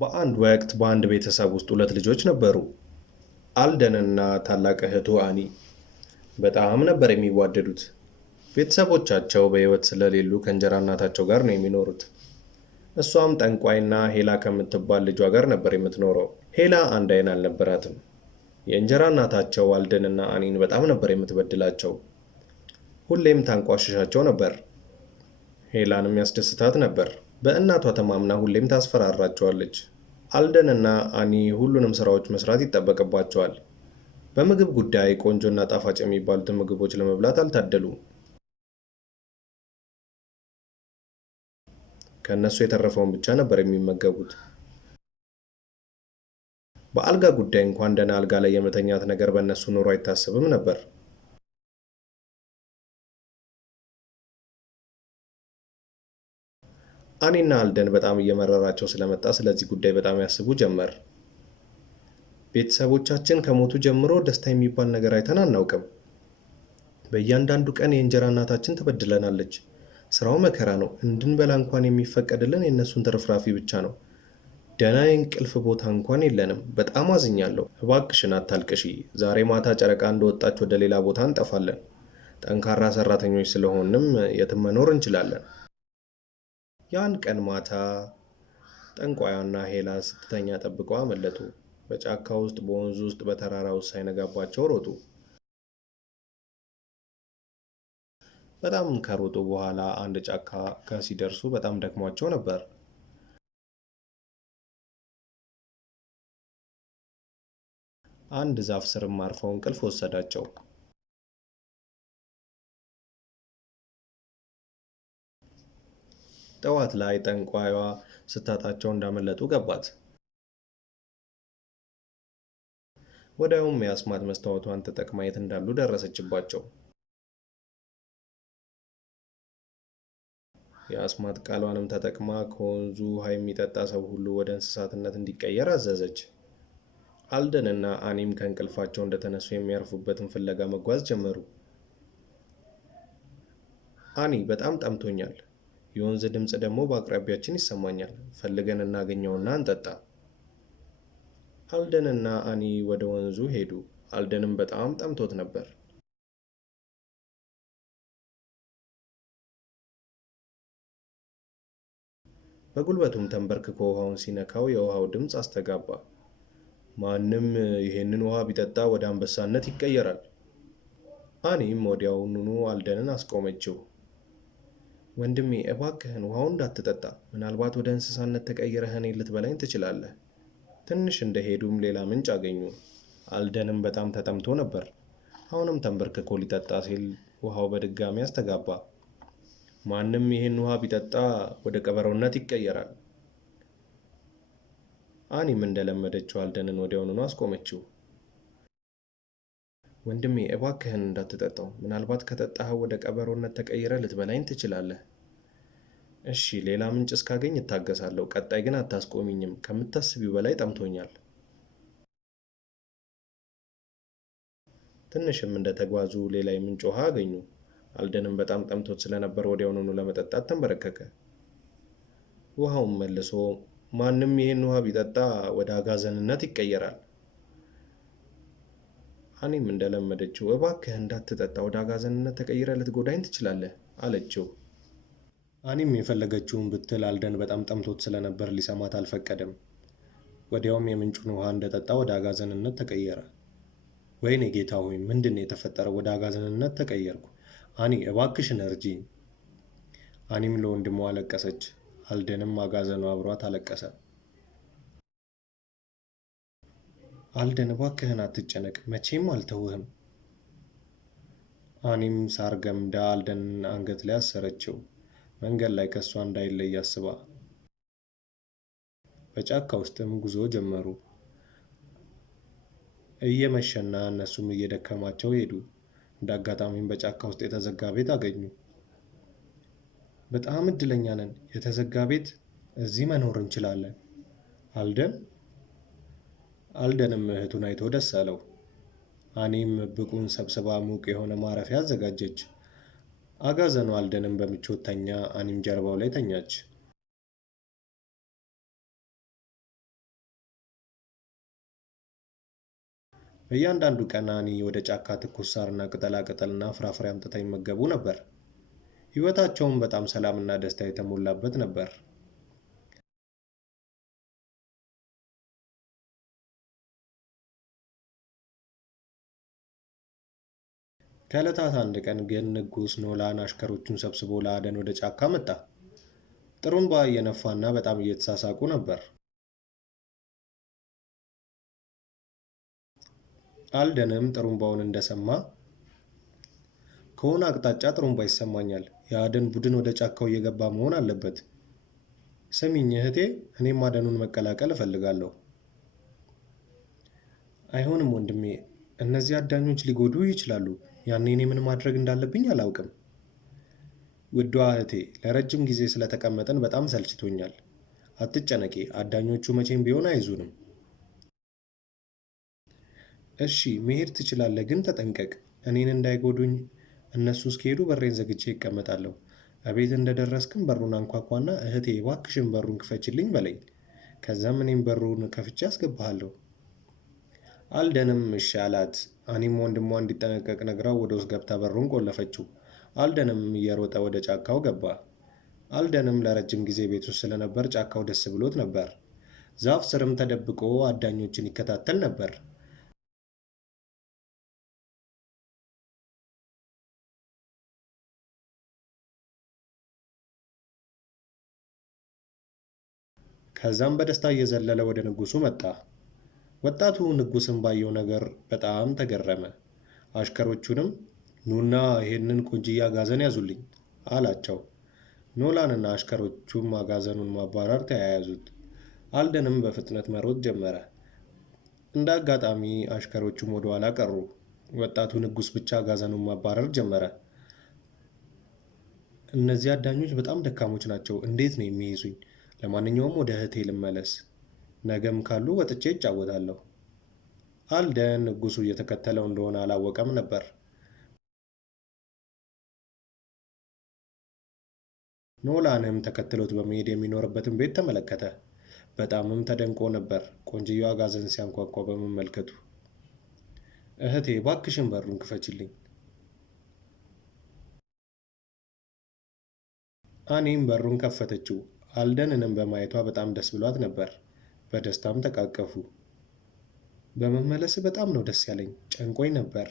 በአንድ ወቅት በአንድ ቤተሰብ ውስጥ ሁለት ልጆች ነበሩ። አልደንና ታላቅ እህቱ አኒ በጣም ነበር የሚዋደዱት። ቤተሰቦቻቸው በሕይወት ስለሌሉ ከእንጀራ እናታቸው ጋር ነው የሚኖሩት። እሷም ጠንቋይና ሄላ ከምትባል ልጇ ጋር ነበር የምትኖረው። ሄላ አንድ ዓይን አልነበራትም። የእንጀራ እናታቸው አልደንና አኒን በጣም ነበር የምትበድላቸው። ሁሌም ታንቋሽሻቸው ነበር። ሄላንም ያስደስታት ነበር። በእናቷ ተማምና ሁሌም ታስፈራራቸዋለች። አልደንና አኒ ሁሉንም ስራዎች መስራት ይጠበቅባቸዋል። በምግብ ጉዳይ ቆንጆና ጣፋጭ የሚባሉትን ምግቦች ለመብላት አልታደሉም። ከእነሱ የተረፈውን ብቻ ነበር የሚመገቡት። በአልጋ ጉዳይ እንኳን ደህና አልጋ ላይ የመተኛት ነገር በእነሱ ኑሮ አይታሰብም ነበር። አኒና አልደን በጣም እየመረራቸው ስለመጣ ስለዚህ ጉዳይ በጣም ያስቡ ጀመር። ቤተሰቦቻችን ከሞቱ ጀምሮ ደስታ የሚባል ነገር አይተን አናውቅም። በእያንዳንዱ ቀን የእንጀራ እናታችን ትበድለናለች። ስራው መከራ ነው። እንድንበላ እንኳን የሚፈቀድልን የእነሱን ትርፍራፊ ብቻ ነው። ደህና የእንቅልፍ ቦታ እንኳን የለንም። በጣም አዝኛለሁ። እባክሽን አታልቅሺ። ዛሬ ማታ ጨረቃ እንደወጣች ወደ ሌላ ቦታ እንጠፋለን። ጠንካራ ሰራተኞች ስለሆንም የትም መኖር እንችላለን። ያን ቀን ማታ ጠንቋያና ሄላ ስትተኛ ጠብቀው አመለጡ። በጫካ ውስጥ፣ በወንዙ ውስጥ፣ በተራራ ውስጥ ሳይነጋባቸው ሮጡ። በጣም ከሮጡ በኋላ አንድ ጫካ ጋር ሲደርሱ በጣም ደክሟቸው ነበር። አንድ ዛፍ ስርም አርፈው እንቅልፍ ወሰዳቸው። ጠዋት ላይ ጠንቋዩዋ ስታጣቸው እንዳመለጡ ገባት። ወዲያውም የአስማት መስታወቷን ተጠቅማ የት እንዳሉ ደረሰችባቸው። የአስማት ቃሏንም ተጠቅማ ከወንዙ ውሃ የሚጠጣ ሰው ሁሉ ወደ እንስሳትነት እንዲቀየር አዘዘች። አልደንና አኒም ከእንቅልፋቸው እንደተነሱ የሚያርፉበትን ፍለጋ መጓዝ ጀመሩ። አኒ በጣም ጠምቶኛል፣ የወንዝ ድምፅ ደግሞ በአቅራቢያችን ይሰማኛል፣ ፈልገን እናገኘውና እንጠጣ። አልደንና አኒ ወደ ወንዙ ሄዱ። አልደንም በጣም ጠምቶት ነበር። በጉልበቱም ተንበርክኮ ውሃውን ሲነካው የውሃው ድምፅ አስተጋባ። ማንም ይሄንን ውሃ ቢጠጣ ወደ አንበሳነት ይቀየራል። አኒም ወዲያውኑ አልደንን አስቆመችው። ወንድሜ እባክህን ውሃውን እንዳትጠጣ፣ ምናልባት ወደ እንስሳነት ተቀይረህ እኔን ልትበላኝ ትችላለህ። ትንሽ እንደሄዱም ሌላ ምንጭ አገኙ። አልደንም በጣም ተጠምቶ ነበር። አሁንም ተንበርክኮ ሊጠጣ ሲል ውሃው በድጋሚ አስተጋባ። ማንም ይህን ውሃ ቢጠጣ ወደ ቀበሮነት ይቀየራል። አኒም እንደለመደችው አልደንን ወዲያውኑ አስቆመችው። ወንድሜ እባክህን እንዳትጠጣው፣ ምናልባት ከጠጣኸው ወደ ቀበሮነት ተቀይረህ ልትበላኝ ትችላለህ። እሺ ሌላ ምንጭ እስካገኝ እታገሳለሁ፣ ቀጣይ ግን አታስቆሚኝም። ከምታስቢው በላይ ጠምቶኛል። ትንሽም እንደተጓዙ ሌላ የምንጭ ውሃ አገኙ። አልደንም በጣም ጠምቶት ስለነበር ወዲያውኑ ለመጠጣት ተንበረከከ። ውሃውን መልሶ ማንም ይህን ውሃ ቢጠጣ ወደ አጋዘንነት ይቀየራል። አኒም እንደለመደችው እባክህ እንዳትጠጣ፣ ወደ አጋዘንነት ተቀይረ ልትጎዳኝ ትችላለህ አለችው። አኒም የፈለገችውን ብትል አልደን በጣም ጠምቶት ስለነበር ሊሰማት አልፈቀደም። ወዲያውም የምንጩን ውሃ እንደጠጣ ወደ አጋዘንነት ተቀየረ። ወይኔ ጌታ ሆይ ምንድን ነው የተፈጠረው? ወደ አጋዘንነት ተቀየርኩ። አኒ እባክሽን እርጂኝ። አኒም ለወንድሟ አለቀሰች። አልደንም አጋዘኑ አብሯት አለቀሰ። አልደን እባክህን አትጨነቅ፣ መቼም አልተውህም። አኒም ሳር ገምዳ አልደንን አንገት ላይ አሰረችው፣ መንገድ ላይ ከእሷ እንዳይለይ አስባ። በጫካ ውስጥም ጉዞ ጀመሩ። እየመሸና እነሱም እየደከማቸው ሄዱ። እንደ አጋጣሚም በጫካ ውስጥ የተዘጋ ቤት አገኙ። በጣም እድለኛ ነን፣ የተዘጋ ቤት፣ እዚህ መኖር እንችላለን። አልደንም እህቱን አይቶ ደስ አለው። አኒም ብቁን ሰብስባ ሙቅ የሆነ ማረፊያ አዘጋጀች። አጋዘኑ አልደንም በምቾት ተኛ። አኒም ጀርባው ላይ ተኛች። በእያንዳንዱ ቀን አኒ ወደ ጫካ ትኩስ ሳርና ቅጠላቅጠልና ፍራፍሬ አምጥታ ይመገቡ ነበር። ሕይወታቸውም በጣም ሰላምና ደስታ የተሞላበት ነበር። ከዕለታት አንድ ቀን ግን ንጉሥ ኖላን አሽከሮቹን ሰብስቦ ለአደን ወደ ጫካ መጣ። ጥሩምባ እየነፋና በጣም እየተሳሳቁ ነበር። አልደንም ጥሩምባውን እንደሰማ ከሆነ አቅጣጫ ጥሩምባ ይሰማኛል፣ የአደን ቡድን ወደ ጫካው እየገባ መሆን አለበት። ስሚኝ እህቴ፣ እኔም አደኑን መቀላቀል እፈልጋለሁ። አይሆንም ወንድሜ፣ እነዚህ አዳኞች ሊጎዱ ይችላሉ። ያኔ እኔ ምን ማድረግ እንዳለብኝ አላውቅም። ውዷ እህቴ፣ ለረጅም ጊዜ ስለተቀመጠን በጣም ሰልችቶኛል። አትጨነቂ፣ አዳኞቹ መቼም ቢሆን አይዙንም። እሺ መሄድ ትችላለህ፣ ግን ተጠንቀቅ። እኔን እንዳይጎዱኝ። እነሱ እስኪሄዱ በሬን ዘግቼ ይቀመጣለሁ። እቤት እንደደረስክም በሩን አንኳኳና እህቴ እባክሽን በሩን ክፈችልኝ በለኝ። ከዛም እኔም በሩን ከፍቼ አስገባሃለሁ። አልደንም እሺ አላት። አኒም ወንድሟ እንዲጠነቀቅ ነግራው ወደ ውስጥ ገብታ በሩን ቆለፈችው። አልደንም እየሮጠ ወደ ጫካው ገባ። አልደንም ለረጅም ጊዜ ቤት ውስጥ ስለነበር ጫካው ደስ ብሎት ነበር። ዛፍ ስርም ተደብቆ አዳኞችን ይከታተል ነበር። ከዛም በደስታ እየዘለለ ወደ ንጉሱ መጣ። ወጣቱ ንጉስም ባየው ነገር በጣም ተገረመ። አሽከሮቹንም ኑና ይሄንን ቆንጅዬ አጋዘን ያዙልኝ አላቸው። ኖላንና አሽከሮቹም አጋዘኑን ማባረር ተያያዙት። አልደንም በፍጥነት መሮጥ ጀመረ። እንደ አጋጣሚ አሽከሮቹም ወደ ኋላ ቀሩ። ወጣቱ ንጉስ ብቻ አጋዘኑን ማባረር ጀመረ። እነዚህ አዳኞች በጣም ደካሞች ናቸው፣ እንዴት ነው የሚይዙኝ? ለማንኛውም ወደ እህቴ ልመለስ። ነገም ካሉ ወጥቼ እጫወታለሁ። አልደን ንጉሱ እየተከተለው እንደሆነ አላወቀም ነበር። ኖላንም ተከትሎት በመሄድ የሚኖርበትን ቤት ተመለከተ። በጣምም ተደንቆ ነበር ቆንጅየው አጋዘን ሲያንኳኳ በመመልከቱ። እህቴ ባክሽን በሩን ክፈችልኝ። አኒም በሩን ከፈተችው። አልደንንም በማየቷ በጣም ደስ ብሏት ነበር። በደስታም ተቃቀፉ። በመመለስ በጣም ነው ደስ ያለኝ፣ ጨንቆኝ ነበር።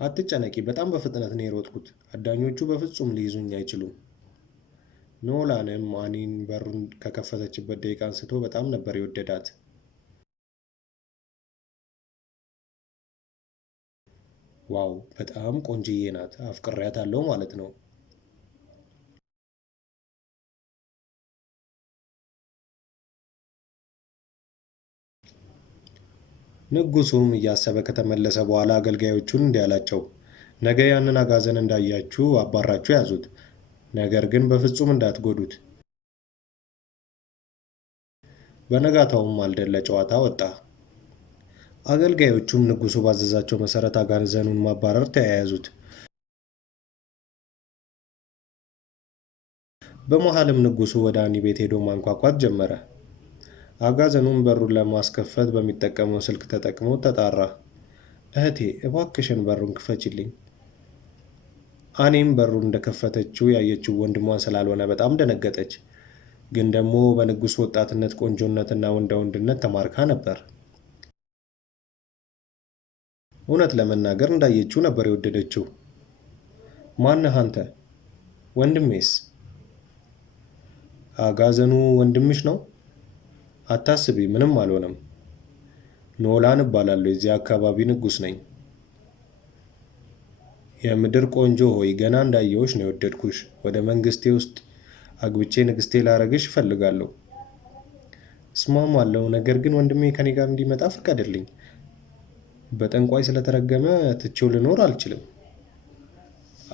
አትጨነቂ፣ በጣም በፍጥነት ነው የሮጥኩት። አዳኞቹ በፍጹም ሊይዙኝ አይችሉም። ኖላንም አኒን በሩን ከከፈተችበት ደቂቃ አንስቶ በጣም ነበር የወደዳት። ዋው በጣም ቆንጅዬ ናት፣ አፍቅሬያታለሁ ማለት ነው። ንጉሱም እያሰበ ከተመለሰ በኋላ አገልጋዮቹን እንዲህ አላቸው፣ ነገ ያንን አጋዘን እንዳያችሁ አባራችሁ ያዙት፣ ነገር ግን በፍጹም እንዳትጎዱት። በነጋታውም አልደን ለጨዋታ ወጣ። አገልጋዮቹም ንጉሱ ባዘዛቸው መሰረት አጋዘኑን ማባረር ተያያዙት። በመሃልም ንጉሱ ወደ አኒ ቤት ሄዶ ማንኳኳት ጀመረ። አጋዘኑን በሩን ለማስከፈት በሚጠቀመው ስልክ ተጠቅሞ ተጣራ። እህቴ እባክሽን በሩን ክፈችልኝ። አኒም በሩን እንደከፈተችው ያየችው ወንድሟን ስላልሆነ በጣም ደነገጠች። ግን ደግሞ በንጉሱ ወጣትነት ቆንጆነትና ወንዳ ወንድነት ተማርካ ነበር። እውነት ለመናገር እንዳየችው ነበር የወደደችው። ማነህ አንተ? ወንድሜስ? አጋዘኑ ወንድምሽ ነው? አታስቢ፣ ምንም አልሆነም። ኖላን እባላለሁ፣ የዚህ አካባቢ ንጉስ ነኝ። የምድር ቆንጆ ሆይ፣ ገና እንዳየሁሽ ነው የወደድኩሽ። ወደ መንግስቴ ውስጥ አግብቼ ንግስቴ ላረግሽ እፈልጋለሁ። እስማማለሁ፣ ነገር ግን ወንድሜ ከኔ ጋር እንዲመጣ ፍቀድልኝ። በጠንቋይ ስለተረገመ ትቼው ልኖር አልችልም።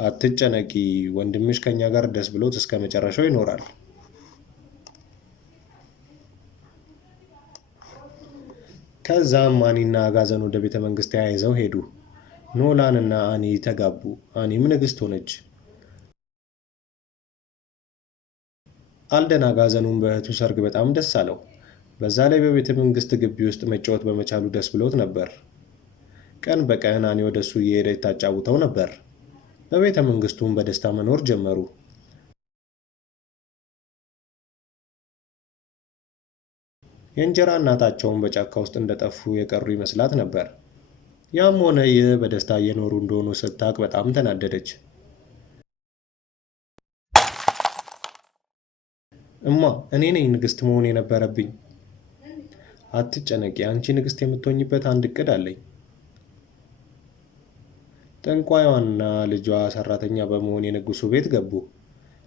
አትጨነቂ፣ ወንድምሽ ከኛ ጋር ደስ ብሎት እስከ መጨረሻው ይኖራል። ከዛም አኒና አጋዘን ወደ ቤተ መንግስት ተያይዘው ሄዱ። ኖላን እና አኒ ተጋቡ። አኒም ንግስት ሆነች። አልደን አጋዘኑን በእህቱ ሰርግ በጣም ደስ አለው። በዛ ላይ በቤተ መንግስት ግቢ ውስጥ መጫወት በመቻሉ ደስ ብሎት ነበር። ቀን በቀን አኒ ወደ እሱ እየሄደች ታጫውተው ነበር። በቤተ መንግስቱም በደስታ መኖር ጀመሩ። የእንጀራ እናታቸውን በጫካ ውስጥ እንደጠፉ የቀሩ ይመስላት ነበር። ያም ሆነ ይህ በደስታ እየኖሩ እንደሆኑ ስታውቅ በጣም ተናደደች። እማ፣ እኔ ነኝ ንግስት መሆን የነበረብኝ። አትጨነቂ፣ አንቺ ንግስት የምትሆኝበት አንድ እቅድ አለኝ። ጠንቋይዋና ልጇ ሰራተኛ በመሆን የንጉሱ ቤት ገቡ።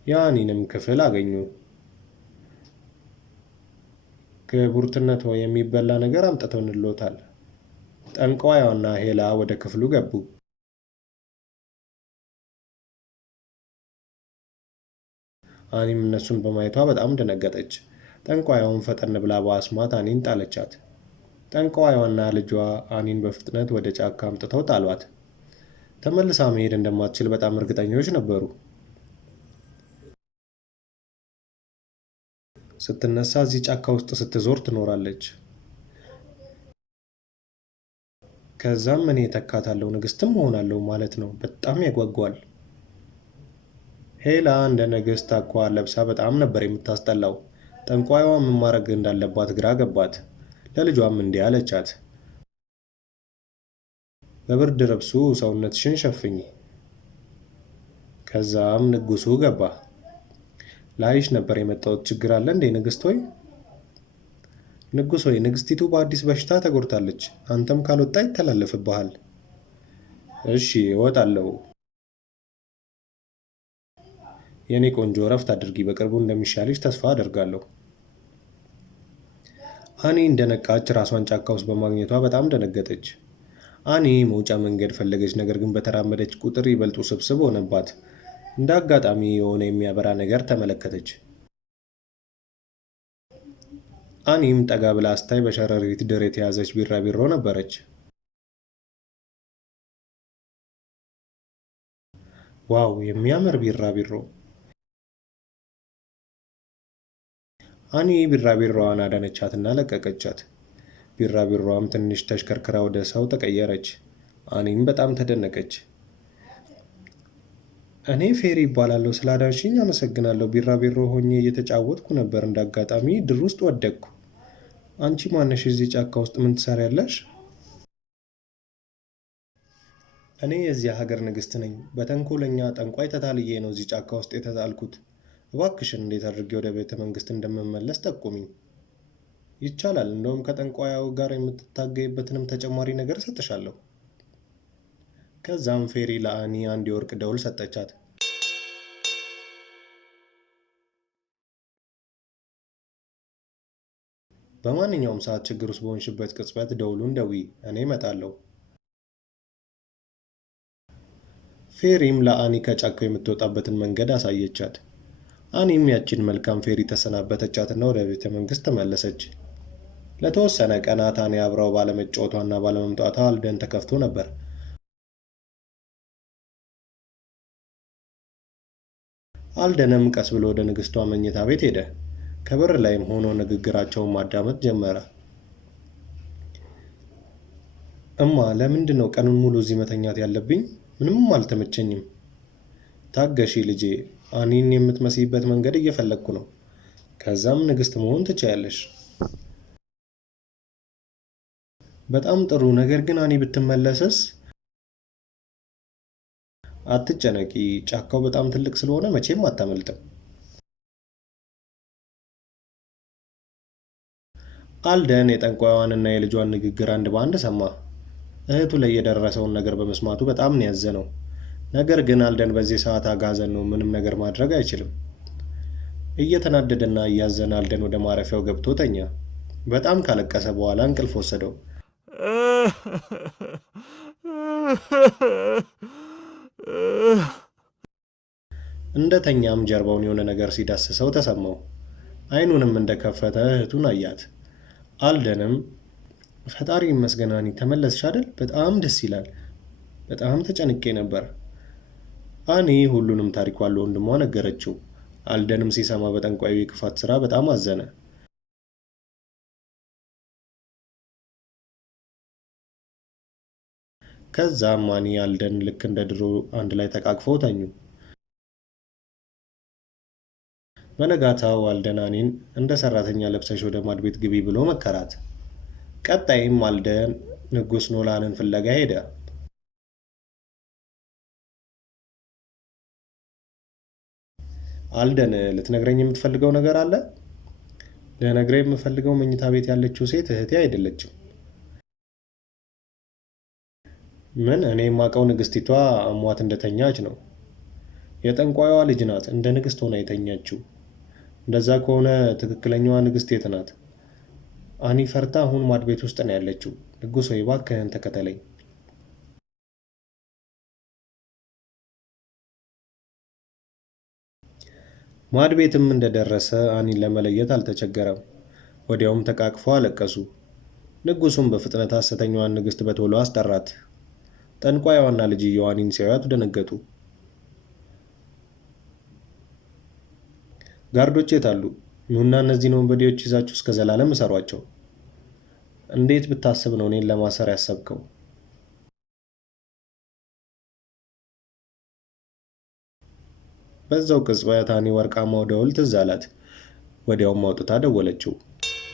የአኒንም ክፍል አገኙ። ክቡርትነቶ የሚበላ ነገር አምጥተንልዎታል። ጠንቋይዋና ሄላ ወደ ክፍሉ ገቡ። አኒም እነሱን በማየቷ በጣም ደነገጠች። ጠንቋይዋን ፈጠን ብላ በአስማት አኒን ጣለቻት። ጠንቋይዋና ልጇ አኒን በፍጥነት ወደ ጫካ አምጥተው ጣሏት። ተመልሳ መሄድ እንደማትችል በጣም እርግጠኞች ነበሩ። ስትነሳ እዚህ ጫካ ውስጥ ስትዞር ትኖራለች። ከዛም እኔ እተካታለሁ፣ ንግስትም እሆናለሁ ማለት ነው። በጣም ያጓጓል። ሄላ እንደ ንግስት አኳኋን ለብሳ በጣም ነበር የምታስጠላው። ጠንቋይዋ ምን ማድረግ እንዳለባት ግራ ገባት። ለልጇም እንዲህ አለቻት፣ በብርድ ልብሱ ሰውነትሽን ሸፍኝ። ከዛም ንጉሱ ገባ። ላይሽ ነበር የመጣሁት፣ ችግር አለ እንዴ ንግስት ሆይ? ንጉስ ሆይ፣ ንግስቲቱ በአዲስ በሽታ ተጎድታለች። አንተም ካልወጣ ይተላለፍብሃል። እሺ እወጣለሁ። የኔ ቆንጆ እረፍት አድርጊ፣ በቅርቡ እንደሚሻልሽ ተስፋ አደርጋለሁ። አኒ እንደነቃች ራሷን ጫካ ውስጥ በማግኘቷ በጣም ደነገጠች። አኒ መውጫ መንገድ ፈለገች፣ ነገር ግን በተራመደች ቁጥር ይበልጥ ውስብስብ ሆነባት። እንደ አጋጣሚ የሆነ የሚያበራ ነገር ተመለከተች። አኒም ጠጋ ብላ ስታይ በሸረሪት ድር የተያዘች ቢራቢሮ ነበረች። ዋው የሚያምር ቢራቢሮ! አኒ ቢራቢሮዋን አዳነቻትና ለቀቀቻት። ቢራቢሮዋም ትንሽ ተሽከርክራ ወደ ሰው ተቀየረች። አኒም በጣም ተደነቀች። እኔ ፌሪ ይባላለሁ፣ ስላዳንሽኝ አመሰግናለሁ። ቢራቢሮ ሆኜ እየተጫወትኩ ነበር፣ እንዳጋጣሚ ድር ውስጥ ወደቅኩ። አንቺ ማነሽ? እዚህ ጫካ ውስጥ ምን ትሰሪያለሽ? እኔ የዚህ ሀገር ንግስት ነኝ። በተንኮለኛ ጠንቋይ ተታልዬ ነው እዚህ ጫካ ውስጥ የተጣልኩት። እባክሽን እንዴት አድርጌ ወደ ቤተ መንግስት እንደምመለስ ጠቁሚኝ። ይቻላል፣ እንደውም ከጠንቋያው ጋር የምትታገይበትንም ተጨማሪ ነገር እሰጥሻለሁ። ከዛም ፌሪ ለአኒ አንድ የወርቅ ደውል ሰጠቻት። በማንኛውም ሰዓት ችግር ውስጥ በሆንሽበት ቅጽበት ደውሉን ደውዪ፣ እኔ እመጣለሁ። ፌሪም ለአኒ ከጫካው የምትወጣበትን መንገድ አሳየቻት። አኒም ያችን መልካም ፌሪ ተሰናበተቻትና ወደ ቤተ መንግስት ተመለሰች። ለተወሰነ ቀናት አኒ አብራው ባለመጫወቷና ባለመምጣቷ አልደን ተከፍቶ ነበር። አልደንም ቀስ ብሎ ወደ ንግስቷ መኝታ ቤት ሄደ። ከበር ላይም ሆኖ ንግግራቸውን ማዳመጥ ጀመረ። እማ፣ ለምንድን ነው ቀኑን ሙሉ እዚህ መተኛት ያለብኝ? ምንም አልተመቸኝም። ታገሺ ልጄ፣ አኒን የምትመስይበት መንገድ እየፈለግኩ ነው። ከዛም ንግስት መሆን ትችያለሽ። በጣም ጥሩ። ነገር ግን አኒ ብትመለስስ? አትጨነቂ፣ ጫካው በጣም ትልቅ ስለሆነ መቼም አታመልጥም። አልደን የጠንቋይዋንና የልጇን ንግግር አንድ በአንድ ሰማ። እህቱ ላይ የደረሰውን ነገር በመስማቱ በጣም ነው ያዘነው። ነገር ግን አልደን በዚህ ሰዓት አጋዘን ነው፣ ምንም ነገር ማድረግ አይችልም። እየተናደደና እያዘነ አልደን ወደ ማረፊያው ገብቶ ተኛ። በጣም ካለቀሰ በኋላ እንቅልፍ ወሰደው። እንደተኛም ጀርባውን የሆነ ነገር ሲዳስሰው ተሰማው። አይኑንም እንደከፈተ እህቱን አያት። አልደንም ፈጣሪ ይመስገን አኒ፣ ተመለስሽ አይደል? በጣም ደስ ይላል። በጣም ተጨንቄ ነበር። አኒ ሁሉንም ታሪኳን ለወንድሟ ነገረችው። አልደንም ሲሰማ በጠንቋዩ የክፋት ስራ በጣም አዘነ። ከዛም አኒ አልደን ልክ እንደ ድሮ አንድ ላይ ተቃቅፈው ተኙ። በነጋታው አልደን አኒን እንደ ሰራተኛ ለብሰሽ ወደ ማድቤት ግቢ ብሎ መከራት። ቀጣይም አልደን ንጉስ ኖላንን ፍለጋ ሄደ። አልደን ልትነግረኝ የምትፈልገው ነገር አለ? ልነግረህ የምፈልገው መኝታ ቤት ያለችው ሴት እህቴ አይደለችም። ምን? እኔ የማውቀው ንግስቲቷ አሟት እንደተኛች ነው። የጠንቋዩዋ ልጅ ናት እንደ ንግስት ሆና የተኛችው። እንደዛ ከሆነ ትክክለኛዋ ንግስት የት ናት? አኒ ፈርታ አሁን ማድቤት ውስጥ ነው ያለችው። ንጉሥ ሆይ እባክህን ተከተለኝ። ማድቤትም እንደደረሰ አኒን ለመለየት አልተቸገረም። ወዲያውም ተቃቅፈው አለቀሱ። ንጉሱም በፍጥነት ሐሰተኛዋን ንግስት በቶሎ አስጠራት። ጠንቋይዋና ልጅየዋ አኒን ሲያዩት ደነገጡ። ጋርዶች የት አሉ? ኑና እነዚህን ወንበዴዎች ይዛችሁ እስከ ዘላለም እሰሯቸው። እንዴት ብታስብ ነው እኔን ለማሰር ያሰብከው? በዛው ቅጽበት አኒ ወርቃማው ደወል ትዝ አላት። ወዲያውም አውጥታ ደወለችው።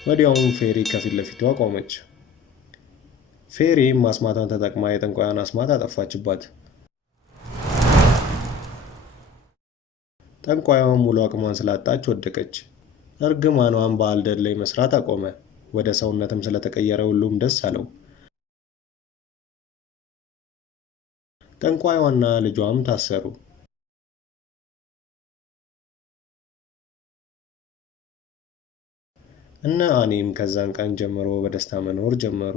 ወዲያውም ፌሪ ከፊት ለፊቷ ቆመች። ፌሪም አስማቷን ተጠቅማ የጠንቋዩን አስማት አጠፋችባት። ጠንቋዩም ሙሉ አቅሟን ስላጣች ወደቀች። እርግማኗን በአልደን ላይ መስራት አቆመ። ወደ ሰውነትም ስለተቀየረ ሁሉም ደስ አለው። ጠንቋዩዋና ልጇም ታሰሩ። እነ አኒም ከዛን ቀን ጀምሮ በደስታ መኖር ጀመሩ።